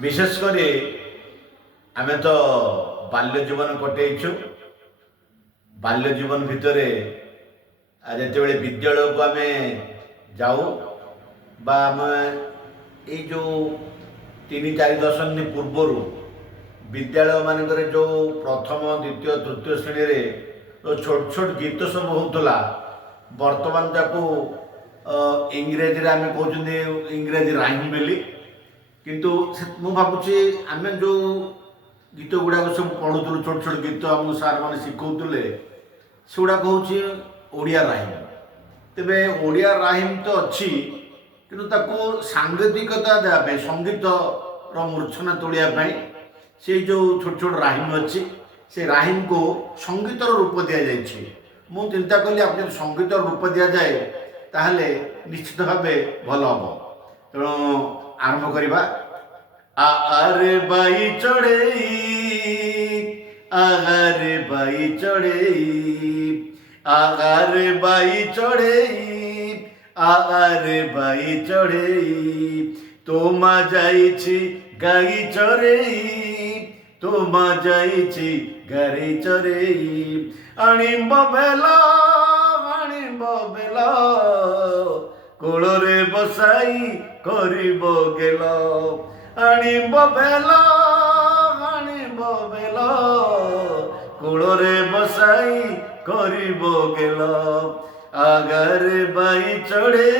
विशेष करी आम तो बाल्य जीवन कटेइछु। बाल्य जीवन भितर जिते विद्यालय को आम जाऊ बा आम यो 3-4 दशंधि पूर्वर विद्यालय मानक जो प्रथम द्वितीय तृतीय श्रेणी रे जो छोट छोट गीत सब होता बर्तमान ताकू इंग्रेजी आम कहते इंग्रेजी राइम बोली किंतु मु भावुची आम जो गीत गुड़ाक सब पढ़ुलु छोट छोट गीत आम सार मैंने शिखौले से गुड़ाक हूँ ओडिया राइम। तेबे ओडिया राइम तो अच्छी किंतु ताको सांगीतिकता देवाई संगीत मूर्छना तोड़ापी से जो छोट छोट राइम अच्छी से राइम को संगीतर रूप दि जाए। मु चिंता कली आप जो संगीतर रूप दि जाए ताहले निश्चित भाव भल हम। तेणु आरंभ करवा। आरे बाई चढ़े आगारे बाई चढ़े आगारे बाई चढ़े आगारे बाई चढ़े तोमा जाइछि गाई चरे तोमा जाइछि गाई चरे आनिब बेला कोଳରେ बसाई करिब गेल आनिब बेला कोଳରେ बसाई करिब गेल आगारे बाई चढ़े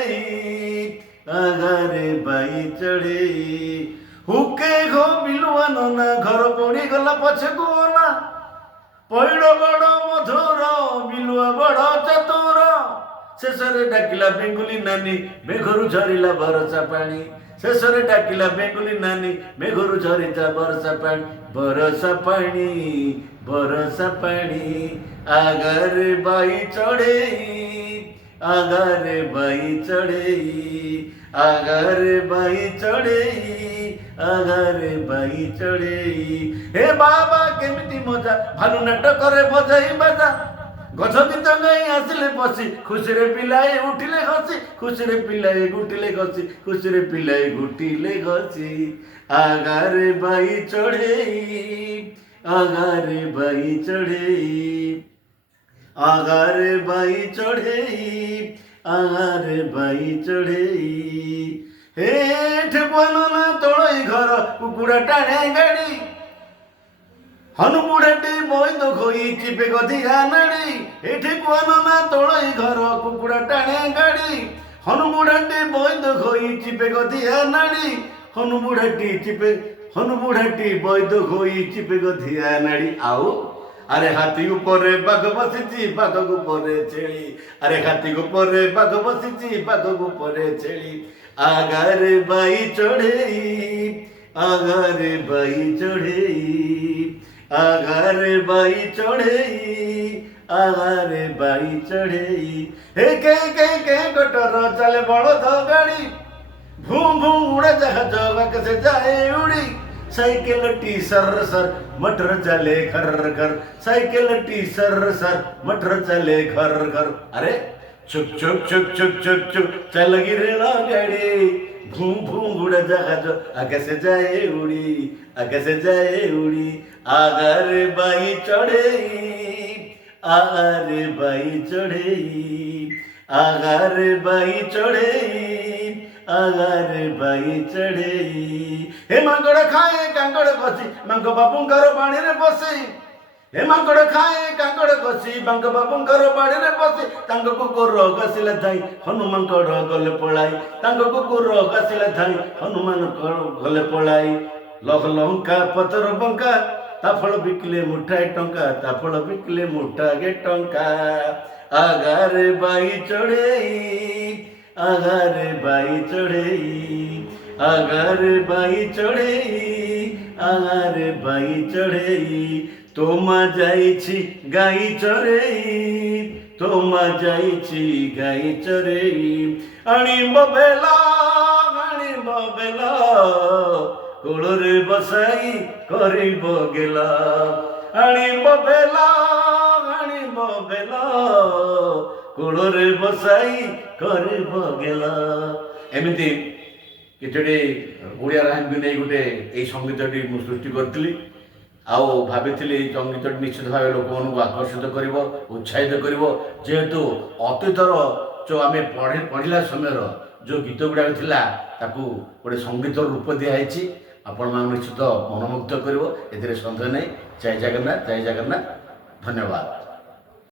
आगारे बाई चढ़े हुके घो बिलुआ नना घर पड़ी गला पछे कोना पैड़ बड़ मधुर बिलुआ बड़ चतुर शेषरे डाकिला बेंगुली नानी मेघरू झरिला बरसा पानी शेषरे डाकिला बेंगुली नानी मेघरू झरिला बरसा पानी आगारे बाई चढ़े आगारे बाई चढ़े आगारे बाई चढ़े आगारे बाई चढ़े हे बाबा केमिति मजा भानु नाटक करे बजाई बाजा गछ गीत गाई आसिले बसी खुशी रे पिलाए उठिले हसी खुशी रे पिलाए गुटिले घसी खुशी रे पिलाए गुटिले घसी आगारे बाई चढ़े आगारे बाई चढ़े आगारे बाई चढ़े आगारे बाई चढ़े हेठ बनना तोड़ई घर कुकुड़ा टाणे गाड़ी हनुमुढ़ाटी बैद खोई चिपे गधिया नाड़ी एठी कुआनना तोड़ई घर कुकुड़ा टाणे गाड़ी हनुमुढ़ाटी बैद खोई चिपे गधिया नाड़ी हनुमुढ़ाटी बैद खोई चिपे गधिया नाड़ी आउ अरे हाथी ऊपर बाघ बसिची बाघ ऊपर छेली अरे हाथी ऊपर बाघ बसिची बाघ ऊपर छेली आगारे बाई चढ़े आगारे बाई चढ़े आगारे बाई चढ़े आगारे बाई चढ़े हे के गटर चले बड़द गाड़ी भूम भूम उड़े जहाज कैसे जाए उड़ी साइकिल टी सर सर मटर चले घर घर साइकिल टी सर सर मटर चले घर घर अरे चुप चुप चुप चुप चुप चुप चल गिरेला गाड़ी भूम भूम उड़े जहाज आगे से जाए उड़ी आगारे बाई चढ़े आगारे बाई चढ़े आगारे बाई चढ़े आगारे बाई चढ़े हे मांगड़ खाए कांगड़ बसी मांग बाबूंकर पानी रे बसी हे मांगड़ खाए कांगड़ बसी मांग बाबूंकर पानी रे बसी तांग कुकुर गसिला थाई हनुमान गले पलाई तांग कुकुर गसिला थाई हनुमान गले पलाई लख लंका पतर बंका ताफल बिकले मुठाए टंका ताफल बिकले मुठाए टंका आगारे बाई चढ़े आगारे बाई चढ़े आगारे बाई चढ़े आगारे बाई चढ़े तोमा जाइछि गाई चरे तोमा जाइछि गाई चरे आनिब बेला कोଳରେ बसाई करिब गेला आनिब बेला कोଳରେ बसाई करिब गेला एमिति किछुटी ओडिया राइम नहीं गोटे यही संगीतटी मुझे सृष्टि करी भाई संगीत निश्चित भाव लोक आकर्षित कर उत्साहित कर जेहेतु अतीतर जो आम पढ़ला समय जो गीत गुड़ाक गोटे संगीत रूप दिखाई आपण मान निश्चित मनमुग्ध कर सन्देह नहीं। जय जगन्नाथ धन्यवाद।